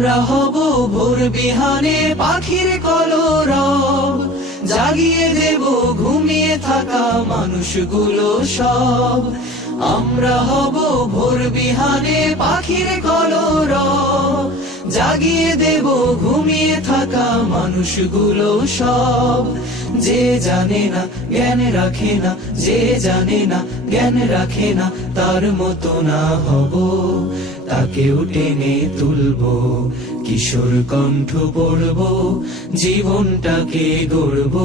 আমরা হব ভোর বিহানে পাখির কলরব জাগিয়ে দেব ঘুমিয়ে থাকা মানুষগুলো সব আমরা হব ভোর বিহানে পাখির কলরব জাগিয়ে দেব ঘুমিয়ে থাকা মানুষগুলো সব যে জানে না জ্ঞান রাখে না যে জানে না জ্ঞান রাখে না তার মতো না হব তাকেও টেনে তুলব কিশোর কণ্ঠ পড়ব জীবনটাকে গড়ব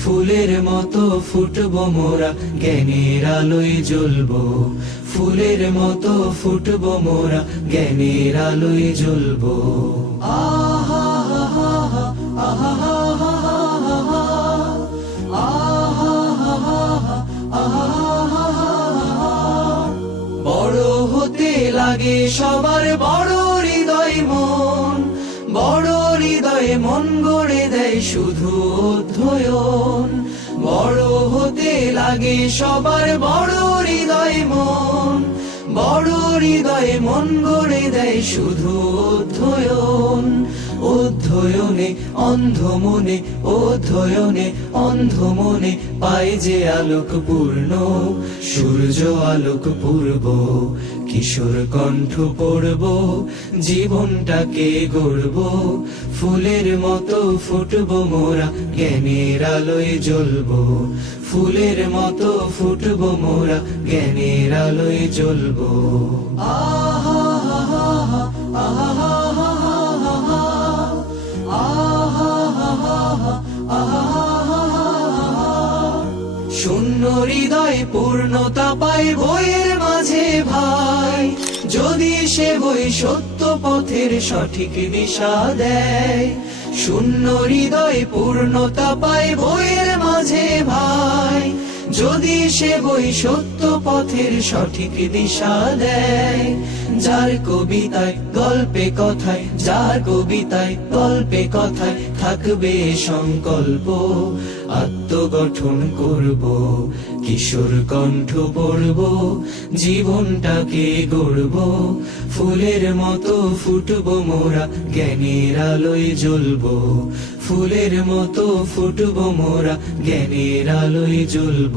ফুলের মতো ফুটব মোরা জ্ঞানের আলোয় জ্বলব ফুলের মতো ফুটব মোরা জ্ঞানের আলোয় জ্বলব আহা আহা আহা আহা আহা আহা লাগে সবার বড় হৃদয় মন বড় হৃদয়ে মন গড়ে দেয় শুধু অধ্যয়ন বড় হতে লাগে সবার বড় হৃদয় মন বড় হৃদয়ে মন গড়ে দেয় শুধু অধ্যয়ন অধ্যয়নে অন্ধ মনে অধ্যয়নে অন্ধ মনে পায় যে আলোক পূর্ণ সূর্য আলোক পূর্ব কিশোর কণ্ঠ পড়ব জীবনটাকে গড়ব ফুলের মতো ফুটব মোরা জ্ঞানের আলোয় জ্বলব ফুলের মতো ফুটব মোরা জ্ঞানের আলোয় জ্বলব আহা আহা শূন্য হৃদয় পূর্ণতা পায় বইয়ের মাঝে ভাই যদি সে বই সত্য পথের সঠিক দিশা দেয় শূন্য হৃদয় পূর্ণতা পায় বইয়ের মাঝে ভাই যদি সে বই সত্য পথের সঠিক দিশা দেয় যার কবিতায় গল্পে কথায় যার কবিতায় গল্পে কথায় থাকবে সংকল্প আত্মগঠন করব কিশোর কণ্ঠ পড়ব জীবনটাকে গড়ব ফুলের মতো ফুটব মোরা জ্ঞানের আলোয় জ্বলব ফুলের মতো ফুটব মোরা জ্ঞানের আলোয় জ্বলব